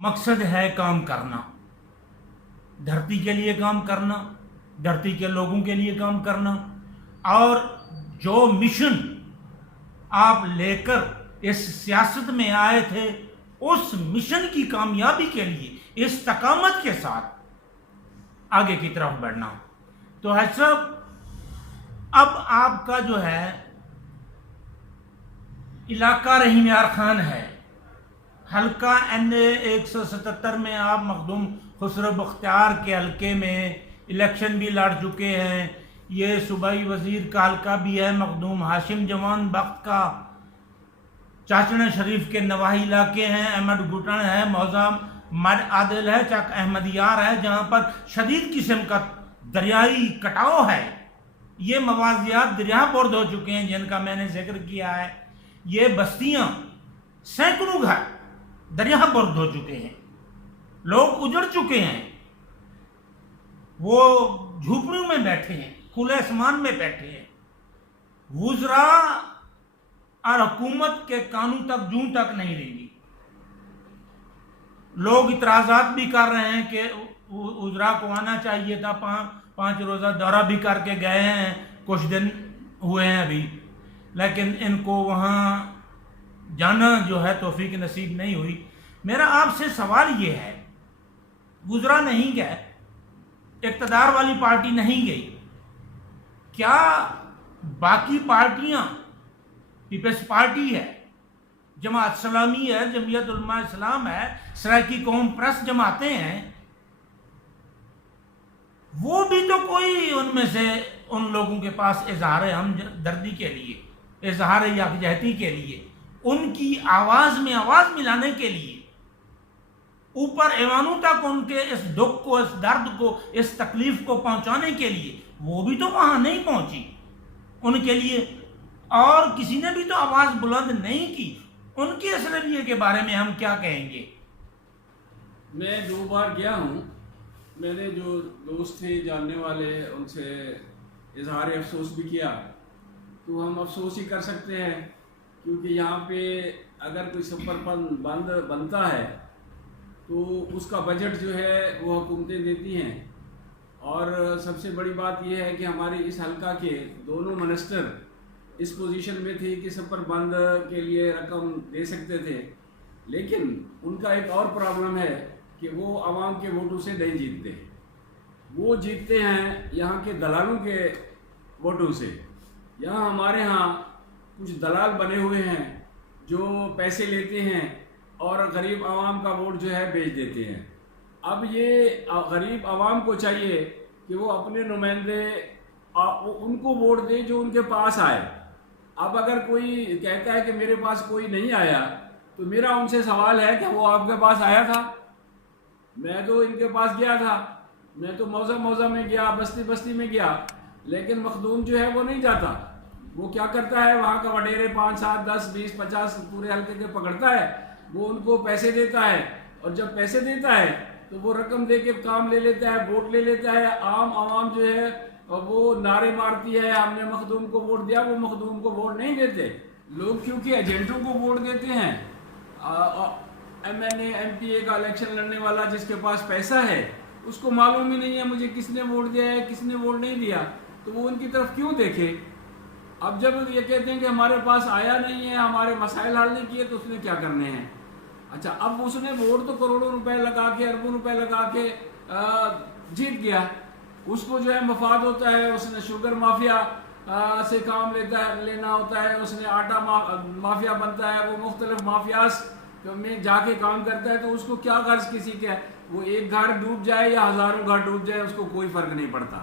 مقصد ہے کام کرنا، دھرتی کے لیے کام کرنا، دھرتی کے لوگوں کے لیے کام کرنا، اور جو مشن آپ لے کر اس سیاست میں آئے تھے اس مشن کی کامیابی کے لیے استقامت کے ساتھ آگے کی طرف بڑھنا۔ تو حاجی صاحب، اب آپ کا جو ہے علاقہ رحیم یار خان ہے، حلقہ NA 177 میں آپ مخدوم خسرو بختیار کے حلقے میں الیکشن بھی لڑ چکے ہیں، یہ صوبائی وزیر کا حلقہ بھی ہے، مخدوم ہاشم جوان بخت کا چاچڑ شریف کے نواحی علاقے ہیں، احمد گھٹن ہے، موضع مر عادل ہے، چک احمد یار ہے، جہاں پر شدید قسم کا دریائی کٹاؤ ہے۔ یہ موازیات دریا برد ہو چکے ہیں جن کا میں نے ذکر کیا ہے، یہ بستیاں سینکڑوں گھر دریا برد ہو چکے ہیں، لوگ اجڑ چکے ہیں، وہ جھوپڑیوں میں بیٹھے ہیں، کھلے آسمان میں بیٹھے ہیں، وزراء اور حکومت کے کانوں تک جوں تک نہیں رہیں گی۔ لوگ اعتراضات بھی کر رہے ہیں کہ وزراء کو آنا چاہیے تھا، 5 روزہ دورہ بھی کر کے گئے ہیں، کچھ دن ہوئے ہیں ابھی، لیکن ان کو وہاں جانا جو ہے توفیق نصیب نہیں ہوئی۔ میرا آپ سے سوال یہ ہے، وزراء نہیں گئے، اقتدار والی پارٹی نہیں گئی، کیا باقی پارٹیاں، پیپلز پارٹی ہے، جماعت اسلامی ہے، جمعیت علماء اسلام ہے، سرائیکی قوم پرست جماعتیں ہیں، وہ بھی تو کوئی ان میں سے ان لوگوں کے پاس اظہار ہمدردی کے لیے، اظہار یکجہتی کے لیے، ان کی آواز میں آواز ملانے کے لیے، اوپر ایوانوں تک ان کے اس دکھ کو، اس درد کو، اس تکلیف کو پہنچانے کے لیے، وہ بھی تو وہاں نہیں پہنچی ان کے لیے، اور کسی نے بھی تو آواز بلند نہیں کی۔ ان کے اس رویے کے بارے میں ہم کیا کہیں گے؟ میں 2 بار گیا ہوں، میں نے جو دوست تھے جاننے والے ان سے اظہار افسوس بھی کیا، تو ہم افسوس ہی کر سکتے ہیں، کیونکہ یہاں پہ اگر کوئی سپر بند بنتا ہے تو اس کا بجٹ جو ہے وہ حکومتیں دیتی ہیں، اور سب سے بڑی بات یہ ہے کہ ہمارے اس حلقہ کے دونوں منسٹر اس پوزیشن میں تھے کہ سپر بند کے لیے رقم دے سکتے تھے، لیکن ان کا ایک اور پرابلم ہے کہ وہ عوام کے ووٹوں سے نہیں جیتتے، وہ جیتتے ہیں یہاں کے دلالوں کے ووٹوں سے۔ یہاں ہمارے ہاں کچھ دلال بنے ہوئے ہیں جو پیسے لیتے ہیں اور غریب عوام کا ووٹ جو ہے بیچ دیتے ہیں۔ اب یہ غریب عوام کو چاہیے کہ وہ اپنے نمائندے ان کو ووٹ دیں جو ان کے پاس آئے۔ اب اگر کوئی کہتا ہے کہ میرے پاس کوئی نہیں آیا، تو میرا ان سے سوال ہے کہ وہ آپ کے پاس آیا تھا؟ میں تو ان کے پاس گیا تھا، میں تو موضع میں گیا، بستی میں گیا، لیکن مخدوم جو ہے وہ نہیں جاتا۔ وہ کیا کرتا ہے، وہاں کا وڈیرے 5 7 10 20 50 پورے حلقے کے پکڑتا ہے، وہ ان کو پیسے دیتا ہے، اور جب پیسے دیتا ہے تو وہ رقم دے کے کام لے لیتا ہے، ووٹ لے لیتا ہے۔ عام عوام جو ہے وہ نعرے مارتی ہے ہم نے مخدوم کو ووٹ دیا، وہ مخدوم کو ووٹ نہیں دیتے لوگ، کیونکہ ایجنٹوں کو ووٹ دیتے ہیں۔ MNA MPA کا الیکشن لڑنے والا جس کے پاس پیسہ ہے، اس کو معلوم ہی نہیں ہے مجھے کس نے ووٹ دیا ہے، کس نے ووٹ نہیں دیا، تو وہ ان کی طرف کیوں دیکھے؟ اب جب یہ کہتے ہیں کہ ہمارے پاس آیا نہیں ہے، ہمارے مسائل حل نہیں کیے، تو اس نے کیا کرنے ہیں؟ اچھا، اب اس نے ووٹ تو کروڑوں روپے لگا کے، اربوں روپے لگا کے جیت گیا، اس کو جو ہے مفاد ہوتا ہے، اس نے شوگر مافیا سے کام لینا ہوتا ہے، اس نے آٹا مافیا بنتا ہے، وہ مختلف مافیاز میں جا کے کام کرتا ہے، تو اس کو کیا غرض کسی کا ہے؟ وہ ایک گھر ڈوب جائے یا ہزاروں گھر ڈوب جائے، اس کو کوئی فرق نہیں پڑتا۔